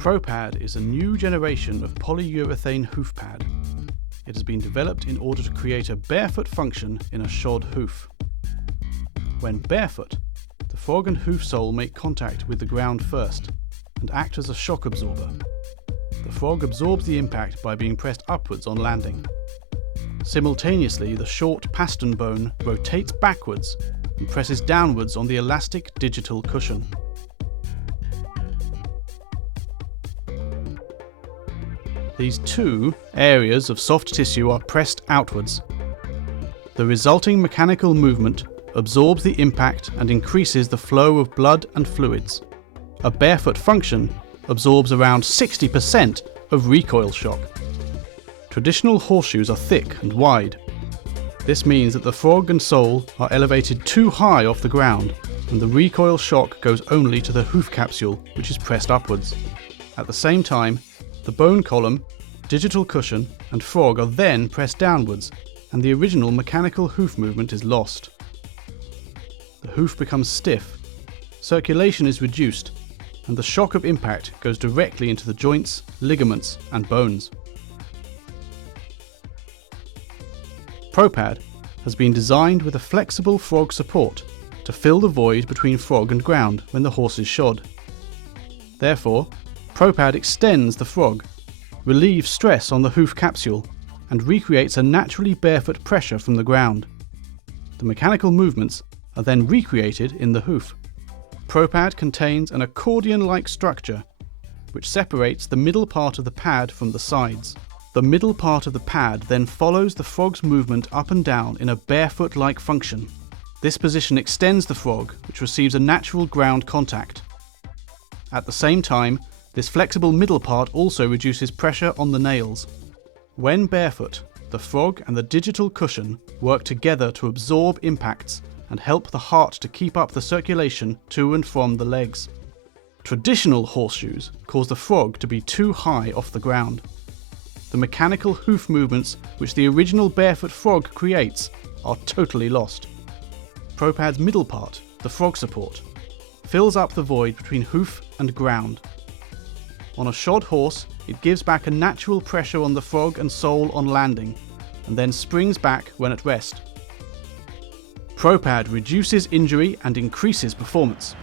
Propad is a new generation of polyurethane hoof pad. It has been developed in order to create a barefoot function in a shod hoof. When barefoot, the frog and hoof sole make contact with the ground first and act as a shock absorber. The frog absorbs the impact by being pressed upwards on landing. Simultaneously, the short pastern bone rotates backwards and presses downwards on the elastic digital cushion. These two areas of soft tissue are pressed outwards. The resulting mechanical movement absorbs the impact and increases the flow of blood and fluids. A barefoot function absorbs around 60% of recoil shock. Traditional horseshoes are thick and wide. This means that the frog and sole are elevated too high off the ground, and the recoil shock goes only to the hoof capsule, which is pressed upwards. At the same time, the bone column, digital cushion, and frog are then pressed downwards, and the original mechanical hoof movement is lost. The hoof becomes stiff, circulation is reduced, and the shock of impact goes directly into the joints, ligaments, and bones. Propad has been designed with a flexible frog support to fill the void between frog and ground when the horse is shod. Therefore, Propad extends the frog, relieves stress on the hoof capsule, and recreates a naturally barefoot pressure from the ground. The mechanical movements are then recreated in the hoof. Propad contains an accordion-like structure which separates the middle part of the pad from the sides. The middle part of the pad then follows the frog's movement up and down in a barefoot-like function. This position extends the frog, which receives a natural ground contact. At the same time, this flexible middle part also reduces pressure on the nails. When barefoot, the frog and the digital cushion work together to absorb impacts and help the heart to keep up the circulation to and from the legs. Traditional horseshoes cause the frog to be too high off the ground. The mechanical hoof movements which the original barefoot frog creates are totally lost. Propad's middle part, the frog support, fills up the void between hoof and ground. On a shod horse, it gives back a natural pressure on the frog and sole on landing, and then springs back when at rest. Propad reduces injury and increases performance.